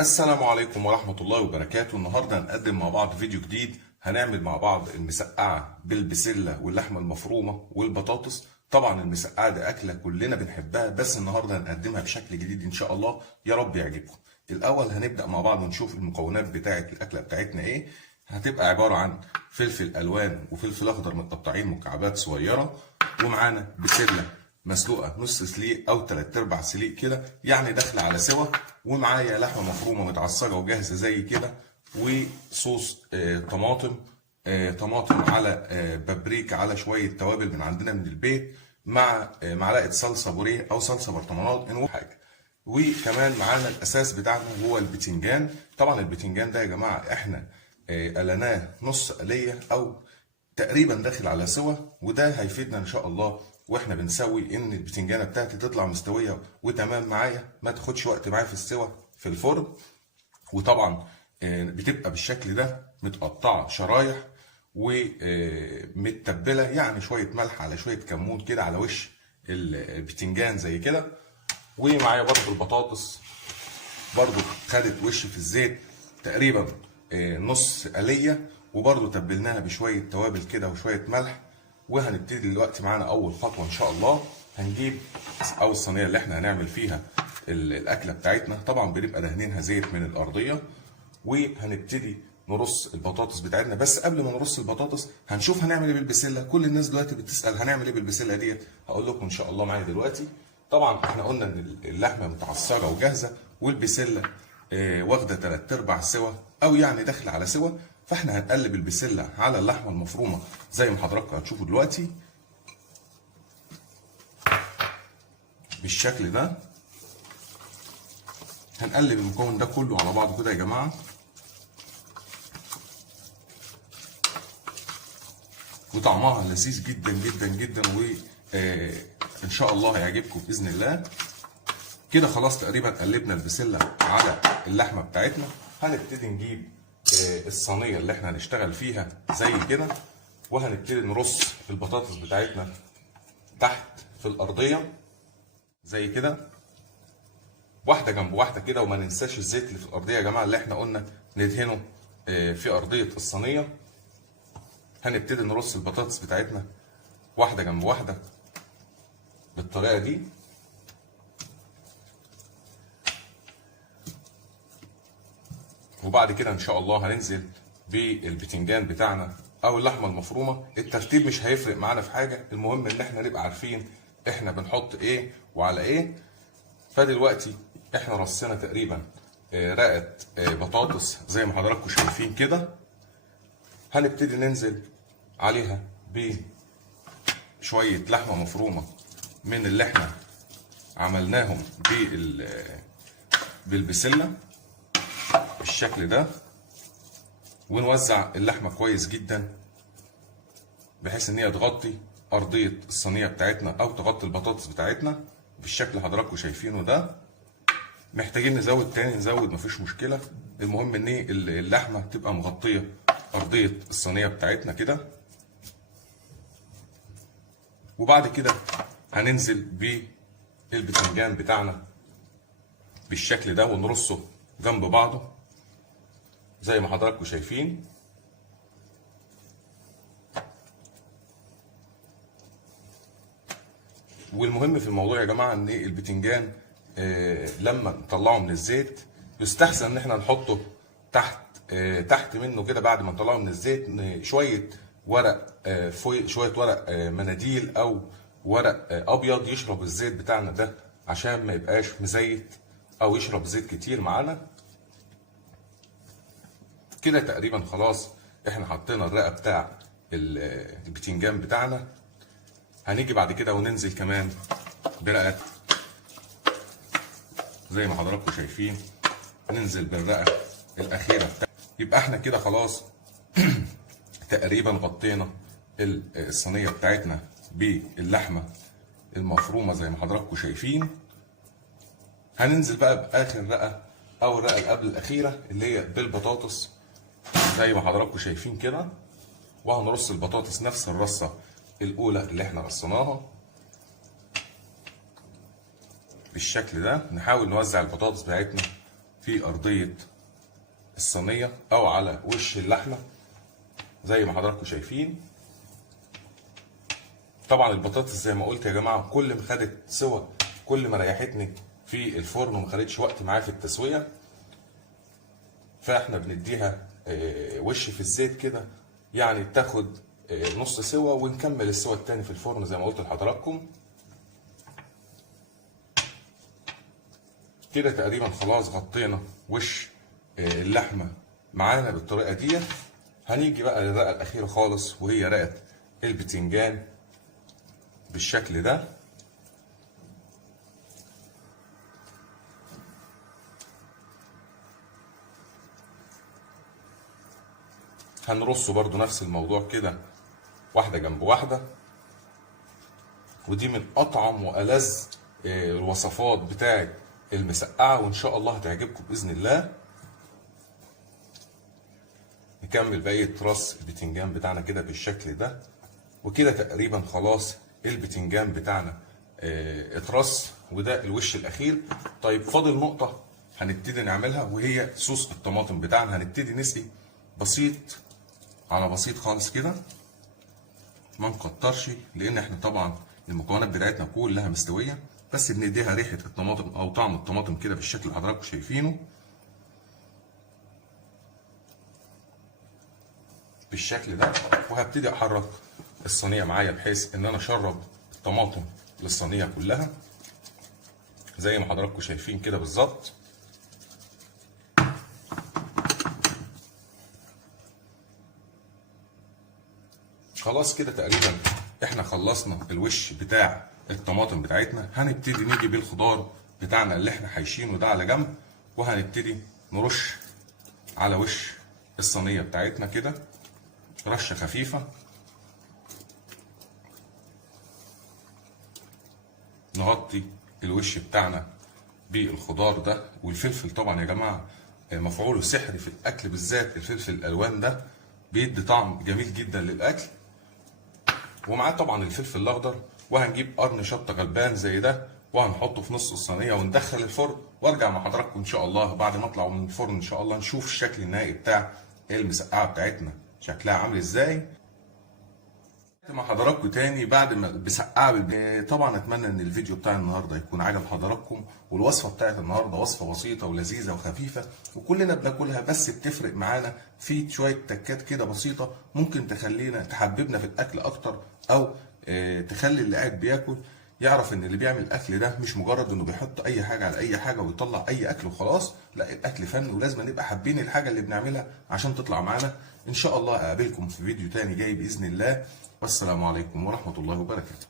السلام عليكم ورحمة الله وبركاته. النهاردة هنقدم مع بعض فيديو جديد. هنعمل مع بعض المسقعة بالبسلة واللحمة المفرومة والبطاطس. طبعا المسقعة دي أكلة كلنا بنحبها، بس النهاردة هنقدمها بشكل جديد إن شاء الله، يا رب يعجبكم. الأول هنبدأ مع بعض ونشوف المكونات بتاعة الأكلة بتاعتنا إيه. هتبقى عبارة عن فلفل ألوان وفلفل أخضر متقطعين مكعبات صغيرة، ومعانا بسلة مسلوقه نص سليق او تلات ارباع سليق كده، يعني داخله على سوا. ومعايا لحمه مفرومه متعصجه وجاهزه زي كده، وصوص طماطم، طماطم على بابريكا على شويه توابل من عندنا من البيت، مع معلقه صلصه بوريه او صلصه برطمانات ان حاجه. وكمان معانا الاساس بتاعنا هو البتنجان. طبعا البتنجان ده يا جماعه احنا قلناه نص قليه او تقريبا داخل على سوا، وده هيفيدنا ان شاء الله واحنا بنسوي ان البتنجانه بتاعتي تطلع مستويه وتمام معايا، ما تاخدش وقت معايا في السوا في الفرن. وطبعا بتبقى بالشكل ده متقطعه شرايح ومتبله، يعني شويه ملح على شويه كمون كده على وش البتنجان زي كده. ومعايا برضو البطاطس، برضو خدت وش في الزيت تقريبا نص قلية، وبرضو تبلناها بشوية توابل كده وشوية ملح. وهنبتدي دلوقتي معانا أول خطوة إن شاء الله. هنجيب أو الصينية اللي احنا هنعمل فيها الأكلة بتاعتنا، طبعا بنبقى دهنينها زيت من الأرضية. وهنبتدي نرص البطاطس بتاعتنا، بس قبل ما نرص البطاطس هنشوف هنعمل ايه بالبسله. كل الناس دلوقتي بتسال هنعمل ايه بالبسله ديت، هقول لكم ان شاء الله معايا دلوقتي. طبعا احنا قلنا ان اللحمه متعصجه وجاهزه، والبسله واخده تلات ارباع سوا او يعني داخله على سوا. فاحنا هنقلب البسله على اللحمه المفرومه زي ما حضراتكم هتشوفوا دلوقتي بالشكل ده. هنقلب المكون ده كله على بعضه كده يا جماعه، وطعمها لذيذ جدا جدا جدا، وان شاء الله هيعجبكم باذن الله. كده خلاص تقريبا قلبنا البسله على اللحمه بتاعتنا. هنبتدي نجيب الصينيه اللي احنا هنشتغل فيها زي كده، وهنبتدي نرص البطاطس بتاعتنا تحت في الارضيه زي كده، واحده جنب واحده كده. وما ننساش الزيت اللي في الارضيه يا جماعه اللي احنا قلنا ندهنه في ارضيه الصينيه. هنبتدي نرص البطاطس بتاعتنا واحده جنب واحده بالطريقه دي. وبعد كده ان شاء الله هننزل بالبتنجان بتاعنا او اللحمه المفرومه. الترتيب مش هيفرق معانا في حاجه، المهم ان احنا نبقى عارفين احنا بنحط ايه وعلى ايه. فدلوقتي احنا رصينا تقريبا رقه بطاطس زي ما حضراتكم شايفين كده. هنبتدي ننزل عليها بشويه لحمه مفرومه من اللي احنا عملناهم بالبسله بالشكل ده، ونوزع اللحمه كويس جدا بحيث ان هي تغطي ارضيه الصينيه بتاعتنا او تغطي البطاطس بتاعتنا بالشكل اللي حضراتكم شايفينه ده. محتاجين نزود تاني نزود، مفيش مشكله، المهم ان اللحمه تبقى مغطيه ارضيه الصينيه بتاعتنا كده. وبعد كده هننزل بالبتنجان بتاعنا بالشكل ده ونرصه جنب بعضه زي ما حضراتكم شايفين. والمهم في الموضوع يا جماعه ان البتنجان لما نطلعه من الزيت يستحسن ان احنا نحطه تحت منه كده بعد ما نطلعه من الزيت شويه ورق فوق، شويه ورق مناديل او ورق ابيض يشرب الزيت بتاعنا ده عشان ما يبقاش مزيت او يشرب زيت كتير معانا. كده تقريبا خلاص احنا حطينا الرقه بتاع البتنجان بتاعنا. هنيجي بعد كده وننزل كمان برقه زي ما حضراتكم شايفين، ننزل بالرقه الاخيره يبقى احنا كده خلاص تقريبا غطينا الصينيه بتاعتنا باللحمه المفرومه زي ما حضراتكم شايفين. هننزل بقى باخر رقه او الرقه اللي قبل الاخيره اللي هي بالبطاطس زي ما حضراتكم شايفين كده. وهنرص البطاطس نفس الرصه الاولى اللي احنا رصيناها بالشكل ده. نحاول نوزع البطاطس بتاعتنا في ارضيه الصينيه او على وش اللحمه زي ما حضراتكم شايفين. طبعا البطاطس زي ما قلت يا جماعه كل ما خدت سوا كل ما ريحتني في الفرن وما خدتش وقت معايا في التسويه، فاحنا بنديها وش في الزيت كده يعني تاخد نص سوا، ونكمل السوا التاني في الفرن زي ما قلت لحضراتكم. كده تقريبا خلاص غطينا وش اللحمه معانا بالطريقه دي. هنيجي بقى للرقه الاخيره خالص وهي رقه البتنجان بالشكل ده. هنرصه برضو نفس الموضوع كده واحده جنب واحده. ودي من اطعم والذ الوصفات بتاعه المسقعه، وان شاء الله هتعجبكم باذن الله. نكمل بقيه رص البتنجان بتاعنا كده بالشكل ده. وكده تقريبا خلاص البتنجان بتاعنا اترص، وده الوش الاخير. طيب فاضل نقطه هنبتدي نعملها وهي صوص الطماطم بتاعنا. هنبتدي نسقي بسيط على بسيط خالص كده، ما نكترش، لان احنا طبعا المكونات بتاعتنا كلها مستويه، بس بنديها ريحه الطماطم او طعم الطماطم كده بالشكل اللي حضراتكم شايفينه بالشكل ده. وهبتدي احرك الصينيه معايا بحيث ان انا اشرب الطماطم للصينيه كلها زي ما حضراتكم شايفين كده بالظبط. خلاص كده تقريبا احنا خلصنا الوش بتاع الطماطم بتاعتنا. هنبتدي نيجي بالخضار بتاعنا اللي احنا حايشينه ده على جنب، وهنبتدي نرش على وش الصينيه بتاعتنا كده رشه خفيفه. نغطي الوش بتاعنا بالخضار ده. والفلفل طبعا يا جماعه مفعوله سحري في الاكل، بالذات الفلفل الالوان ده بيدي طعم جميل جدا للاكل. ومعاه طبعا الفلفل الاخضر. وهنجيب قرن شطه غلبان زي ده وهنحطه في نص الصينيه وندخل الفرن، وارجع مع حضراتكم ان شاء الله بعد ما اطلع من الفرن ان شاء الله نشوف الشكل النهائي بتاع المسقعه بتاعتنا شكلها عامل ازاي. مع حضراتكم تاني بعد ما بسقعه. طبعا اتمنى ان الفيديو بتاع النهارده يكون عجب حضراتكم، والوصفه بتاعت النهارده وصفه بسيطه ولذيذه وخفيفه وكلنا بناكلها، بس بتفرق معانا في شويه تكات كده بسيطه ممكن تحببنا في الاكل اكتر، او تخلي اللي قاعد بياكل يعرف ان اللي بيعمل الاكل ده مش مجرد انه بيحط اي حاجه على اي حاجه ويطلع اي اكل وخلاص، لا الاكل فن ولازم نبقى حابين الحاجه اللي بنعملها عشان تطلع معانا. ان شاء الله اقابلكم في فيديو تاني جاي باذن الله، والسلام عليكم ورحمه الله وبركاته.